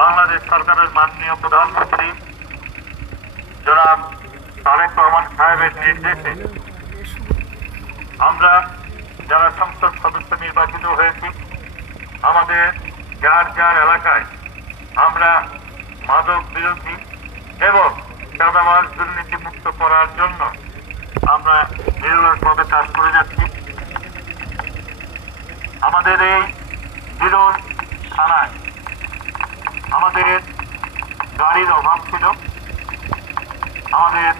বাংলাদেশ সরকারের মাননীয় প্রধানমন্ত্রী জনাব তারেক রহমান সাহেবের নির্দেশে আমরা যারা সংসদ সদস্য নির্বাচিত হয়েছি, আমাদের যার যার এলাকায় আমরা মাদক বিরোধী এবং চাঁদাবাজ দুর্নীতি মুক্ত করার জন্য আমরা নিরলসভাবে কাজ করে যাচ্ছি। আমাদের এই বিরল থানায় আমাদের গাড়ির অভাব ছিল। আমাদের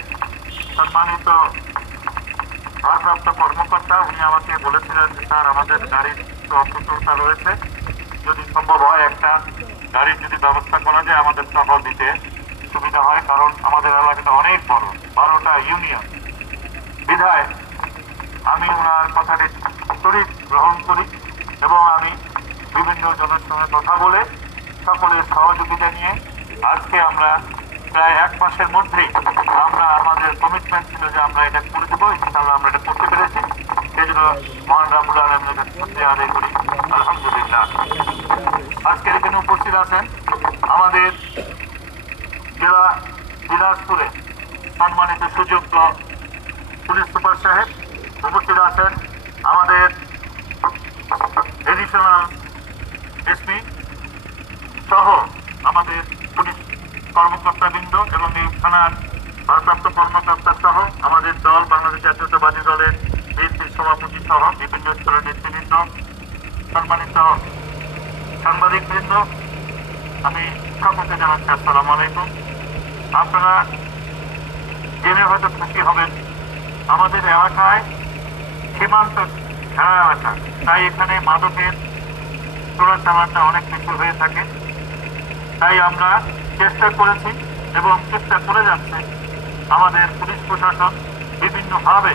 সম্মানিত ভারপ্রাপ্ত কর্মকর্তা উনি আমাকে বলেছিলেন যে স্যার আমাদের গাড়ির অসুস্থতা রয়েছে, যদি সম্ভব হয় একটা গাড়ির যদি ব্যবস্থা করা যায় আমাদের টহল দিতে সুবিধা হয়, কারণ আমাদের এলাকাটা অনেক বড়, 12টা ইউনিয়ন। বিধায় আমি ওনার কথাটি শরীর গ্রহণ করি এবং আমি বিভিন্ন জনের সঙ্গে কথা বলে সকলের সহযোগিতা নিয়ে আজকে আমরা প্রায় 1 মাসের মধ্যেই আমরা আমাদের কমিটমেন্ট ছিল যে আমরা এটা করে দেবো, ইনশাআল্লাহ আমরা এটা করতে পেরেছি। সেই জন্য মহান রাব্বুল আলামিনের কাছে শুকরিয়া আদায় করি, আলহামদুলিল্লাহ। আজকের এখানে উপস্থিত আছেন আমাদের জেলা দিনাজপুরে সম্মানিত সুযোগ্য পুলিশ সুপার সাহেব, উপস্থিত আছেন আমাদের এডিশনাল এসপি সহ আমাদের পুলিশ কর্মকর্তাবৃন্দ এবং এই থানার ভারপ্রাপ্ত কর্মকর্তা সহ আমাদের দল বাংলাদেশ জাতীয়তাবাদী দলের বিএনপির সভাপতি সহ বিভিন্ন স্তরের নেতৃবৃন্দ, সম্মানিত সাংবাদিকবৃন্দ, আমি সকলকে জানাচ্ছি আসসালামু আলাইকুম। আপনারা জেনে হয়তো খুশি হবেন, আমাদের এলাকায় সীমান্ত ঘেরা এলাকা, তাই এখানে মাদকের চোরাচালানটা অনেক বেশি হয়ে থাকে। তাই আমরা চেষ্টা করেছি এবং চেষ্টা করে যাচ্ছে আমাদের পুলিশ প্রশাসন বিভিন্নভাবে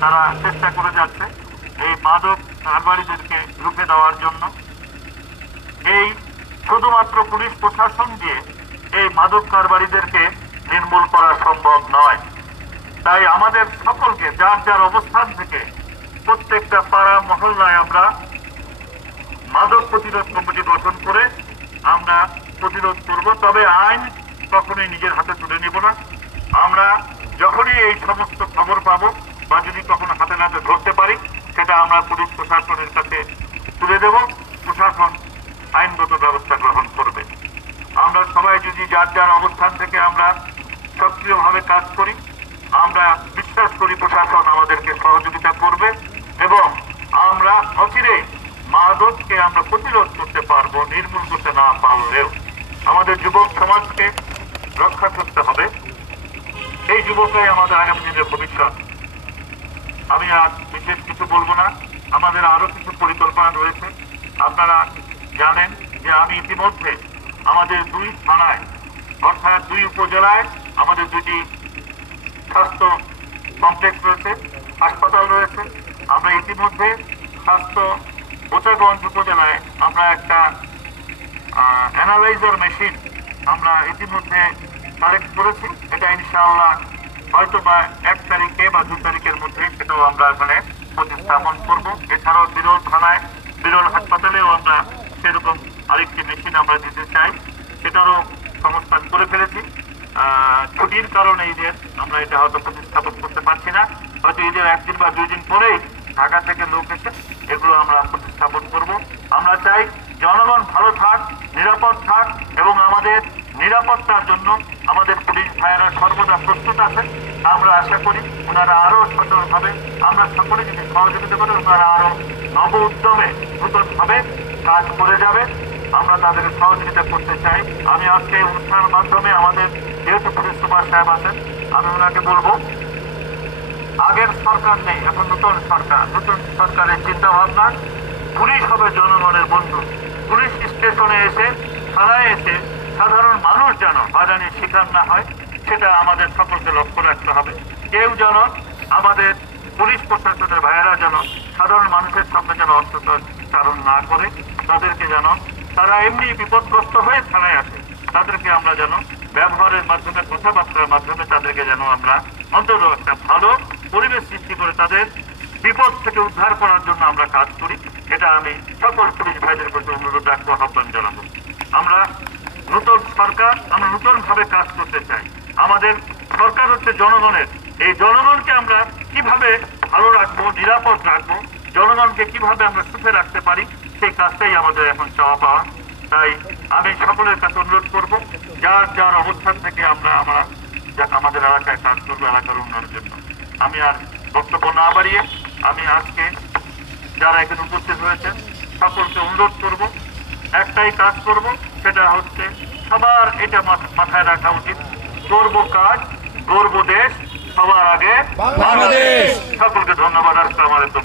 তারা চেষ্টা করে যাচ্ছে এই মাদক কারবারিদেরকে রুখে দেওয়ার জন্য। এই শুধুমাত্র পুলিশ প্রশাসন দিয়ে এই মাদক কারবারিদেরকে নির্মূল করা সম্ভব নয়। তাই আমাদের সকলকে যার যার অবস্থান থেকে প্রত্যেকটা পাড়া মহল্লায় আমরা মাদক প্রতিরোধ কমিটি গঠন করে আমরা প্রতিরোধ করব। তবে আইন কখনোই নিজের হাতে তুলে নেব না। আমরা যখনই এই সমস্ত খবর পাবো বা যদি কখনো হাতে নাতে ধরতে পারি, সেটা আমরা পুলিশ প্রশাসনের কাছে তুলে দেব, প্রশাসন আইনগত ব্যবস্থা গ্রহণ করবে। আমরা সবাই যদি যার যার অবস্থান থেকে আমরা সক্রিয়ভাবে কাজ করি, আমরা বিশ্বাস করি প্রশাসন আমাদেরকে সহযোগিতা করবে এবং আমরা অচিরেই মাদককে আমরা প্রতিরোধ করতে পারবো, নির্মূল করতে না পারলেও। আমাদের যুবক সমাজকে রক্ষা করতে হবে, এই যুবকরাই আমাদের আগামী দিনের ভবিষ্যৎ। আমি আর বিশেষ কিছু বলবো না, আমাদের আরো কিছু পরিকল্পনা রয়েছে। আপনারা জানেন যে আমি ইতিমধ্যে আমাদের 2 থানায় অর্থাৎ 2 উপজেলায় আমাদের 2টি স্বাস্থ্য কমপ্লেক্স রয়েছে, হাসপাতাল রয়েছে। আমরা ইতিমধ্যে স্বাস্থ্য বোচাগঞ্জ উপজেলায় আমরা একটা অ্যানালাইজার মেশিন আমরা ইতিমধ্যে কালেক্ট করেছি। এটা ইনশাআল্লাহ হয়তো বা 1 তারিখে বা 2 তারিখের মধ্যে সেটাও আমরা এখানে প্রতিস্থাপন করব। এছাড়াও বিরল থানায় বিরল হাসপাতালেও আমরা সেরকম আরেকটি মেশিন আমরা দিতে চাই, সেটারও সংস্থান করে ফেলেছি। ছুটির কারণে ঈদের আমরা এটা হয়তো প্রতিস্থাপন করতে পারছি না, হয়তো ঈদের 1 দিন বা 2 দিন পরেই ঢাকা থেকে লোক এসে এগুলো আমরা প্রতিস্থাপন করব। আমরা চাই জনগণ ভালো থাক, নিরাপদ থাক এবং আমাদের নিরাপত্তার জন্য আমাদের পুলিশ ভাইয়েরা সর্বদা প্রস্তুত আছেন। আমরা আশা করি ওনারা আরো সচেতনভাবে, আমরা সকলে যদি সহযোগিতা করি, ওনারা আরো নব উদ্যমে নূতনভাবে কাজ করে যাবে। আমরা তাদের সহযোগিতা করতে চাই। আমি আজকে এই অনুষ্ঠানের মাধ্যমে আমাদের যেহেতু পুলিশ সুপার সাহেব আছেন, আমি ওনাকে বলবো, আগের সরকার নেই, এখন নতুন সরকার, নতুন সরকারের চিন্তা ভাবনা পুলিশ হবে জনগণের বন্ধু। পুলিশ স্টেশনে এসে, থানায় এসে সাধারণ মানুষ যেন হয়রানির শিকার না হয়, সেটা আমাদের সকলকে লক্ষ্য রাখতে হবে। কেউ যেন, আমাদের পুলিশ প্রশাসনের ভাইয়েরা যেন সাধারণ মানুষের সঙ্গে যেন অস্ত্রোচ্চারণ না করে, তাদেরকে যেন, তারা এমনি বিপদগ্রস্ত হয়ে থানায় আসে, তাদেরকে আমরা যেন ব্যবহারের মাধ্যমে, কথাবার্তার মাধ্যমে তাদেরকে যেন আমরা অন্তত একটা ভালো পরিবেশ সৃষ্টি করে তাদের বিপদ থেকে উদ্ধার করার জন্য আমরা কাজ করি। এটা আমি সকল পুলিশ ভাইদের প্রতি অনুরোধ রাখবো, আহ্বান জানাবো। আমরা সরকার আমরা নতুন ভাবে কাজ করতে চাই। আমাদের সরকার হচ্ছে জনগণের। এই জনগণকে আমরা কিভাবে ভালো রাখবো, নিরাপদ রাখবো, জনগণকে কিভাবে আমরা সুখে রাখতে পারি, সেই কাজটাই আমাদের এখন চাওয়া পাওয়া। তাই আমি সকলের কাছে অনুরোধ করব, যার যার অবস্থান থেকে আমরা আমাদের এলাকায় কাজ করবো এলাকার উন্নয়নের জন্য। আমি আর বক্তব্য না বাড়িয়ে আমি আজকে যারা এখানে উপস্থিত হয়েছেন সকলকে অনুরোধ করব, একটাই কাজ করব, সেটা হচ্ছে সবার এটা মাথায় রাখা উচিত, করব কাজ, গর্ব দেশ, সবার আগে বাংলাদেশ। সকলকে ধন্যবাদ। আসসালামু আলাইকুম।